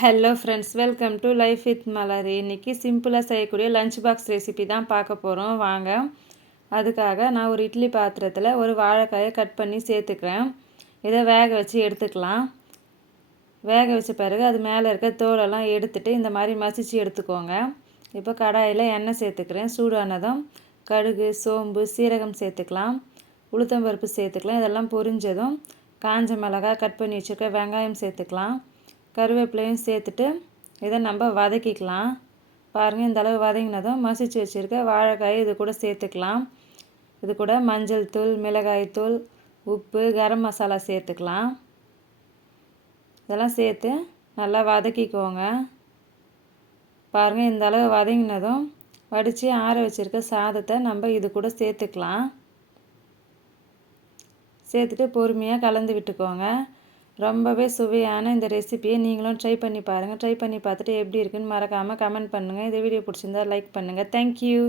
Hello friends, welcome to life with Malar. இன்றைக்கி சிம்பிளாக செய்யக்கூடிய லஞ்ச் பாக்ஸ் ரெசிபி தான் பார்க்க போகிறோம். வாங்க. அதுக்காக நான் ஒரு இட்லி பாத்திரத்தில் ஒரு வாழைக்காயை கட் பண்ணி சேர்த்துக்கிறேன். இதை வேக வச்சு எடுத்துக்கலாம். வேக வச்ச பிறகு அது மேலே இருக்க தோலெல்லாம் எடுத்துட்டு இந்த மாதிரி மசிச்சு எடுத்துக்கோங்க. இப்போ கடாயில் எண்ணெய் சேர்த்துக்கிறேன். சூடானதும் கடுகு, சோம்பு, சீரகம் சேர்த்துக்கலாம். உளுத்தம்பருப்பு சேர்த்துக்கலாம். இதெல்லாம் பொரிஞ்சதும் காஞ்ச மிளகாய், கட் பண்ணி வச்சுருக்க வெங்காயம் சேர்த்துக்கலாம். கருவேப்பிலையும் சேர்த்துட்டு இதை நம்ம வதக்கிக்கலாம். பாருங்கள், இந்த அளவு வதங்கினதும் மசிச்சு வச்சுருக்க வாழைக்காய் இது கூட சேர்த்துக்கலாம். இது கூட மஞ்சள் தூள், மிளகாய் தூள், உப்பு, கரம் மசாலா சேர்த்துக்கலாம். இதெல்லாம் சேர்த்து நல்லா வதக்கிக்கோங்க. பாருங்கள், இந்த அளவு வதங்கினதும் வடித்து ஆற வச்சுருக்க சாதத்தை நம்ம இது கூட சேர்த்துக்கலாம். சேர்த்துட்டு பொறுமையாக கலந்து விட்டுக்கோங்க. ரொம்பவே சுவையான இந்த ரெசிபியை நீங்களும் ட்ரை பண்ணி பாருங்கள். ட்ரை பண்ணி பார்த்துட்டு எப்படி இருக்குன்னு மறக்காமல் கமெண்ட் பண்ணுங்கள். இந்த வீடியோ பிடிச்சிருந்தா லைக் பண்ணுங்கள். தேங்க்யூ.